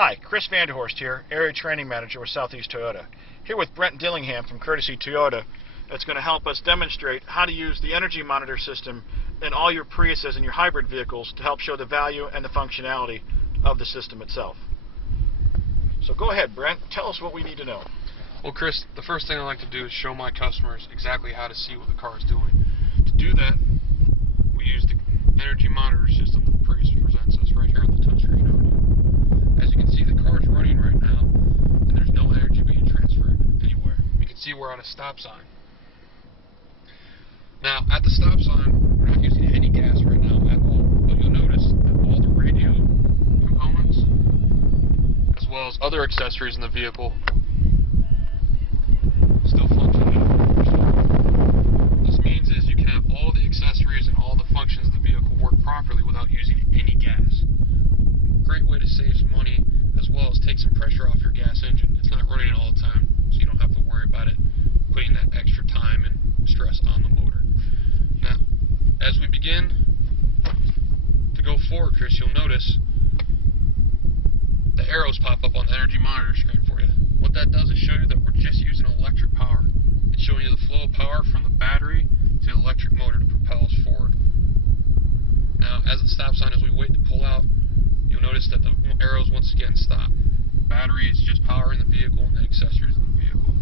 Hi, Chris Vanderhorst here, Area Training Manager with Southeast Toyota. Here with Brent Dillingham from Courtesy Toyota that's going to help us demonstrate how to use the energy monitor system in all your Priuses and your hybrid vehicles to help show the value and the functionality of the system itself. So go ahead, Brent, tell us what we need to know. Well, Chris, the first thing I like to do is show my customers exactly how to see what the car is doing. To do that, we use the energy monitor system that Prius presents us right here on the touchscreen. As you can see, the car is running right now, and there's no energy being transferred anywhere. You can see we're on a stop sign. Now, at the stop sign, we're not using any gas right now at all, but you'll notice that all the radio components, as well as other accessories in the vehicle, still function at 100%. This means is you can have all the accessories and all the functions of the vehicle work properly without using any gas. Great way to save some money, as well as take some pressure off your gas engine. It's not running all the time, so you don't have to worry about it putting that extra time and stress on the motor. Now, as we begin to go forward, Chris, you'll notice the arrows pop up on the energy monitor screen for you. What that does is show you that we're just using electric power. It's showing you the flow of power from the battery to the electric motor to propel us forward. Now, as the stop sign, as we wait to pull out, you'll notice that the arrows once again stop. The battery is just powering the vehicle and the accessories of the vehicle.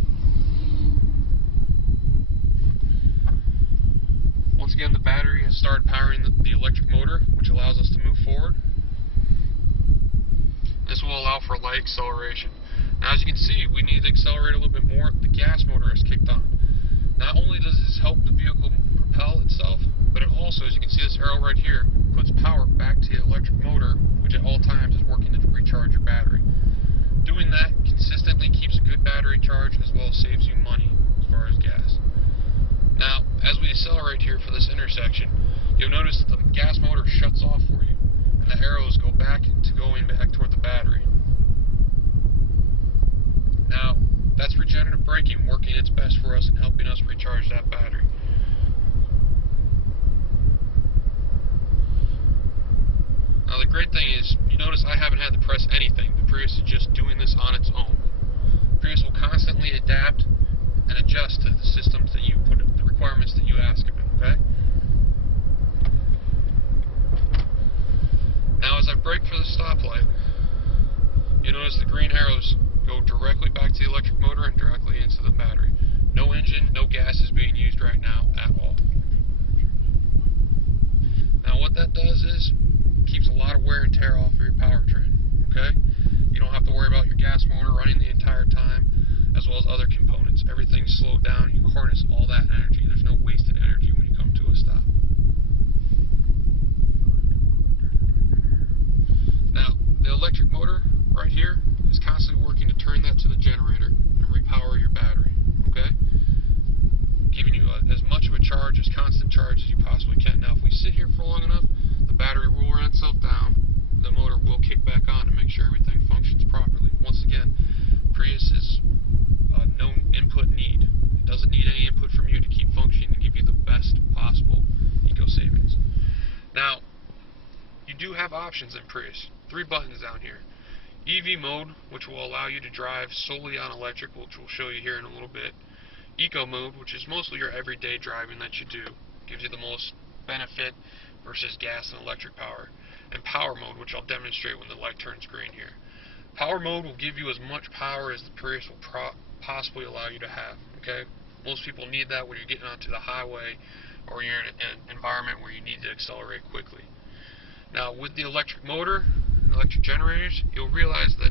Once again, the battery has started powering the electric motor, which allows us to move forward. This will allow for light acceleration. Now, as you can see, we need to accelerate a little bit more. The gas motor is kicked on. Not only does this help the vehicle propel itself, but it also, as you can see this arrow right here, puts power back to the electric motor, which at all times is working to recharge your battery. Doing that consistently keeps a good battery charge, as well as saves you money as far as gas. Now, as we accelerate here for this intersection, you'll notice that the gas motor shuts off for you, and the arrows go back to going back toward the battery. Now, that's regenerative braking working its best for us and helping us recharge that battery. Now, the great thing is, you notice I haven't had to press anything. The Prius is just doing this on its own. Prius will constantly adapt and adjust to the systems that you put, the requirements that you ask of it, okay? Now, as I brake for the stoplight, you notice the green arrows go directly back to the electric motor and directly into the battery. No engine, no gas is being used right now at all. Now, what that does is keeps a lot of wear and tear off of your powertrain, okay? You don't have to worry about your gas motor running the entire time, as well as other components. Everything's slowed down, you harness all that energy. There's no wasted energy when you come to a stop. Now, the electric motor right here is constantly working to turn that to the generator and repower your battery, okay? Giving you as much of a charge, as constant charge as you possibly can. Now, if we sit here for long enough, the battery will run itself down, the motor will kick back on to make sure everything functions properly. Once again, Prius is no input need. It doesn't need any input from you to keep functioning and give you the best possible eco savings. Now, you do have options in Prius. 3 buttons down here. EV mode, which will allow you to drive solely on electric, which we'll show you here in a little bit. Eco mode, which is mostly your everyday driving that you do. Gives you the most benefit versus gas and electric power. And power mode, which I'll demonstrate when the light turns green here. Power mode will give you as much power as the Prius will possibly allow you to have. Okay? Most people need that when you're getting onto the highway or you're in an environment where you need to accelerate quickly. Now, with the electric motor and electric generators, you'll realize that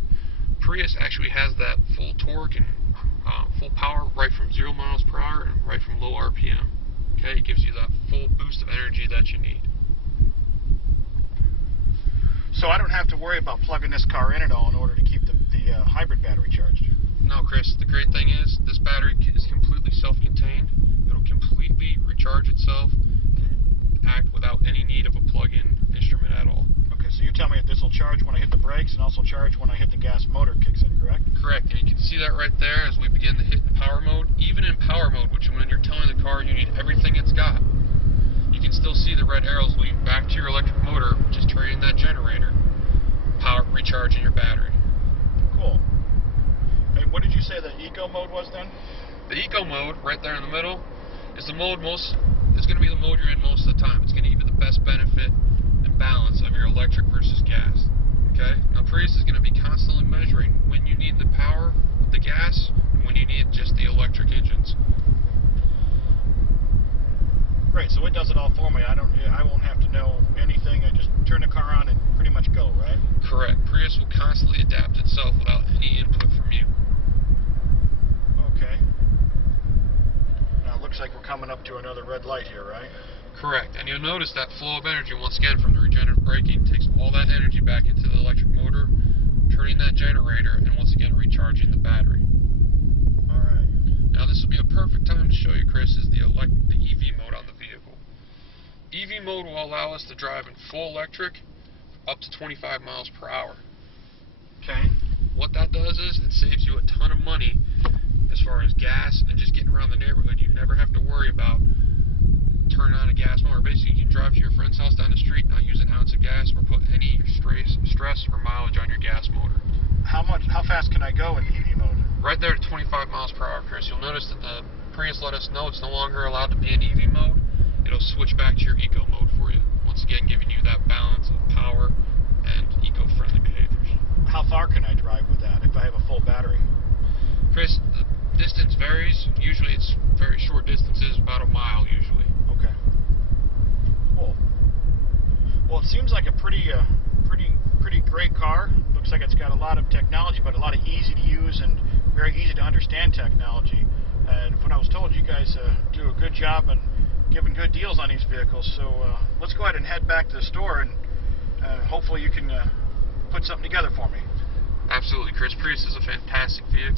Prius actually has that full torque and full power right from 0 miles per hour and right from low RPM. Okay? It gives you that full boost of energy that you need. So I don't have to worry about plugging this car in at all in order to keep the hybrid battery charged? No, Chris. The great thing is this battery is completely self-contained. It'll completely recharge itself and act without any need of a plug-in instrument at all. Okay, so you tell me that this will charge when I hit the brakes and also charge when I hit the gas motor kicks in, correct? Correct, and you can see that right there as we begin to hit power mode. Even in power mode, which when you're telling the car you need everything it's got, you can still see the red arrows leading back to your electric motor, which is turning that generator, recharging your battery. say the eco mode was then? The eco mode, right there in the middle, is the mode is going to be the mode you're in most of the time. It's going to give you the best benefit and balance of your electric versus gas. Okay? Now Prius is going to be constantly measuring when you need the power of the gas and when you need just the electric engines. Great, so it does it all for me. I won't have to know anything. I just turn the car on and pretty much go, right? Correct. Prius will constantly adapt itself without any input from you. Okay. Now it looks like we're coming up to another red light here, right? Correct. And you'll notice that flow of energy, once again, from the regenerative braking, takes all that energy back into the electric motor, turning that generator, and once again recharging the battery. Alright. Now this will be a perfect time to show you, Chris, is the EV mode on the vehicle. EV mode will allow us to drive in full electric up to 25 miles per hour. Okay. What that does is it saves you a ton of money as far as gas and just getting around the neighborhood. You never have to worry about turning on a gas motor. Basically, you can drive to your friend's house down the street, not use an ounce of gas or put any stress or mileage on your gas motor. How fast can I go in EV mode? Right there at 25 miles per hour, Chris. You'll notice that the Prius let us know it's no longer allowed to be in EV mode. It'll switch back to your eco mode for you. Once again, giving you that balance of power and eco-friendly behaviors. How far can I drive with that if I have a full battery? Chris, the distance varies. Usually it's very short distances, about a mile usually. Okay. Cool. Well, it seems like a pretty great car. Looks like it's got a lot of technology, but a lot of easy to use and very easy to understand technology. And when I was told, you guys do a good job in giving good deals on these vehicles. So let's go ahead and head back to the store, and hopefully you can put something together for me. Absolutely, Chris. Prius is a fantastic vehicle.